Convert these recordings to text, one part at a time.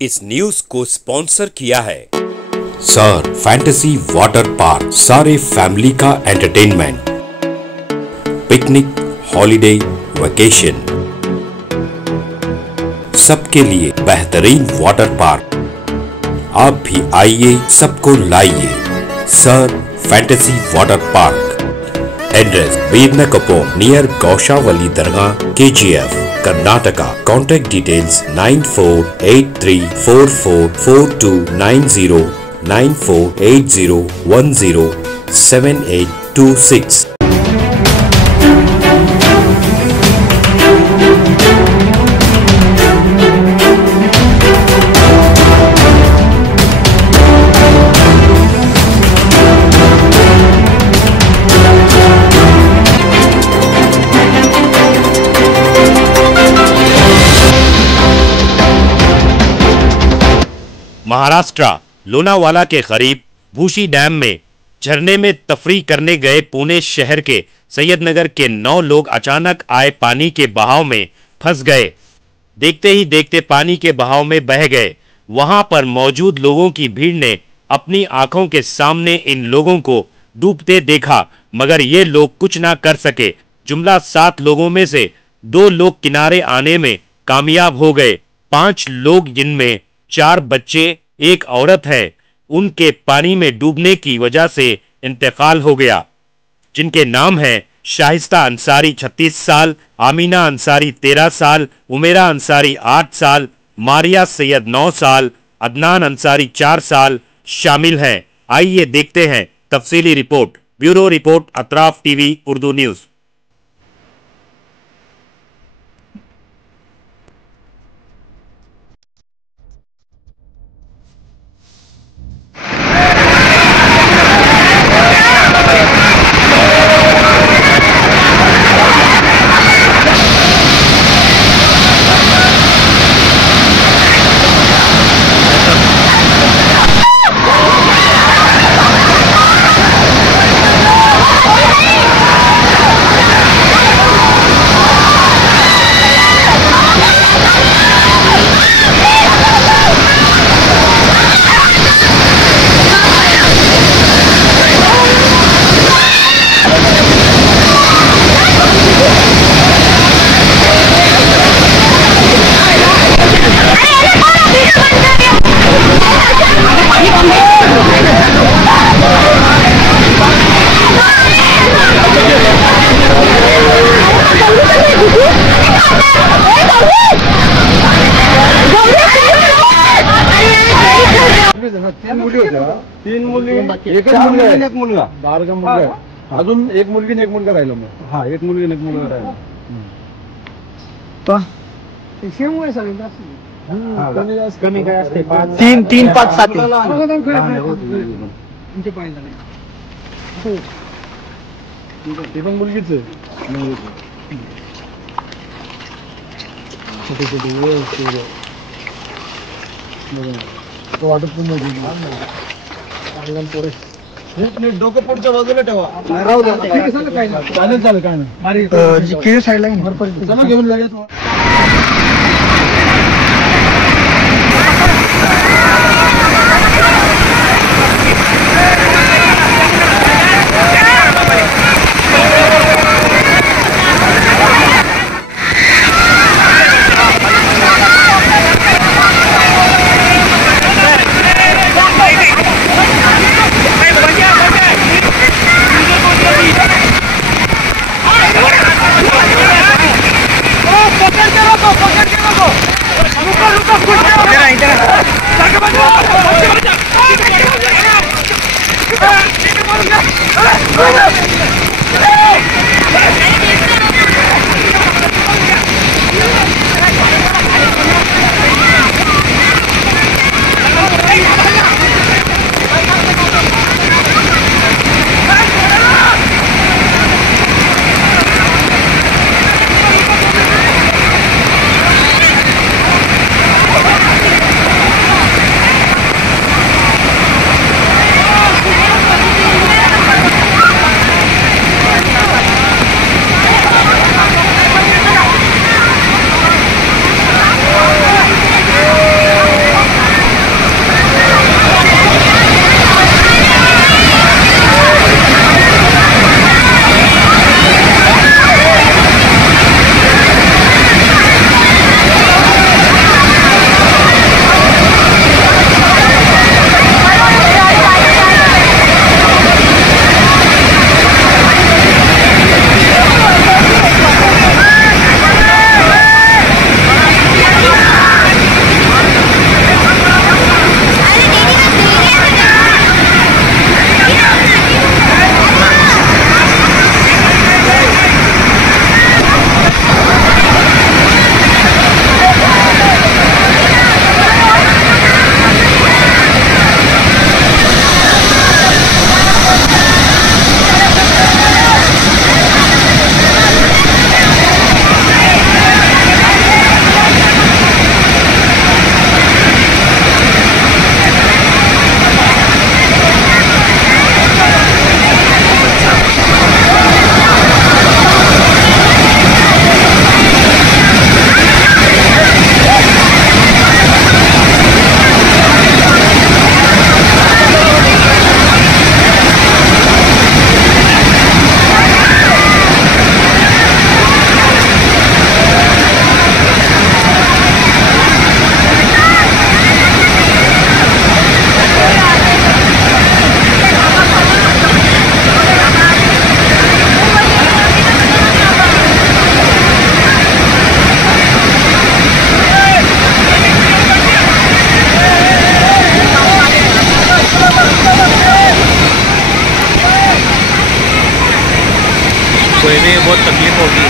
इस न्यूज को स्पॉन्सर किया है सर फैंटेसी वाटर पार्क। सारे फैमिली का एंटरटेनमेंट, पिकनिक, हॉलिडे, वेकेशन, सबके लिए बेहतरीन वाटर पार्क। आप भी आइए, सबको लाइए। Sir fantasy water park. Address बेदनकपोम नियर गौशावली दरगाह, KGF, Karnataka. Contact details 9483444290, 9480107826। Maharashtra Lonavala के करीब भूशी डैम में झरने में तफरी करने गए पुणे शहर के सैयदनगर के 9 लोग अचानक आए पानी के बहाव में फंस गए। देखते ही देखते पानी के बहाव में बह गए। वहां पर मौजूद लोगों की भीड़ ने अपनी आंखों के सामने इन लोगों को डूबते देखा, मगर ये लोग कुछ ना कर सके। जुमला 7 लोगों में से 2 लोग किनारे आने में कामयाब हो गए। 5 लोग, जिनमें 4 बच्चे, 1 औरत है, उनके पानी में डूबने की वजह से इंतकाल हो गया, जिनके नाम है शाइस्ता अंसारी 36 साल, आमीना अंसारी 13 साल, उमेरा अंसारी 8 साल, मारिया सैयद 9 साल, अदनान अंसारी 4 साल शामिल हैं। आइए देखते हैं तफसीली report. Bureau report, Atraf TV Urdu news. तीन मुली, एकच मुलगा आणि एक मुलगा, बारका मुलगा आहे. अजून एक मुलगी आणि एक मुलगा राहिला. मग हा, एक मुलगी आणि एक मुलगा राहिला. कमी काय असते? 3, 5, 7 ते पण मुलगीच आहे. छोटे छोटे वाटत पण पुढे डोकं पुढच्या बाजूला ठेवा. चालेल चालेल, काय नाही. साईडला चला घेऊन जाऊया. बहुत तकलीफ होगी।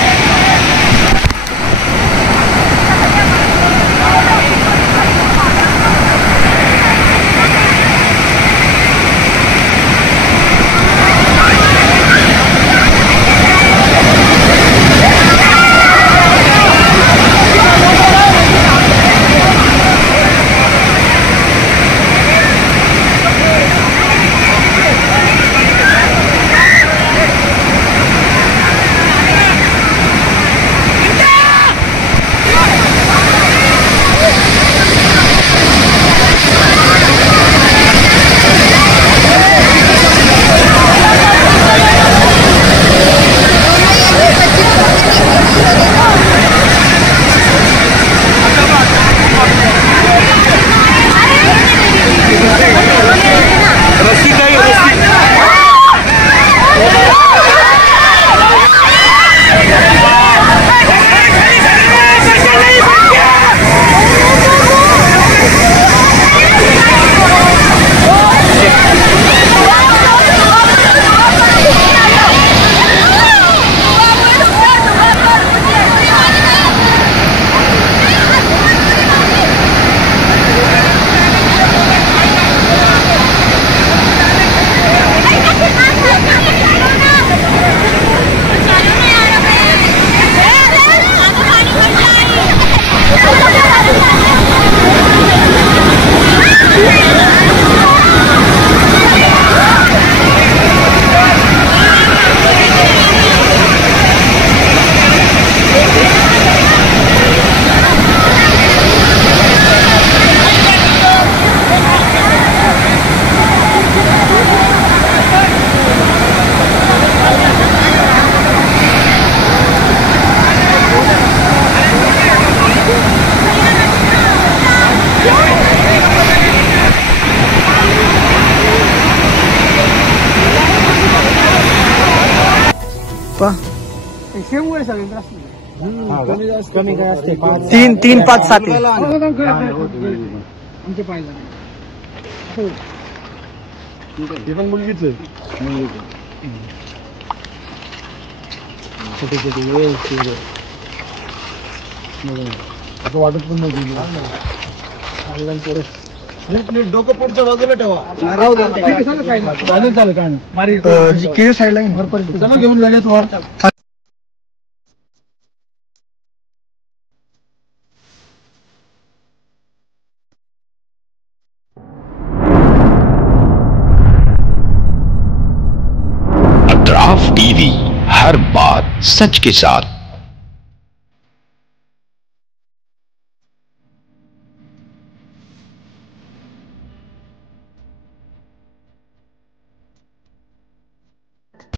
तीन तीन पाच सात मुलगीच छोटे छोटे वाटत पण नाही डोकं पुढच्या बाजूला ठेवा चालेल चालेल काय नाही साईडला चला घेऊन लगेच वर टीवी, हर बात सच के साथ।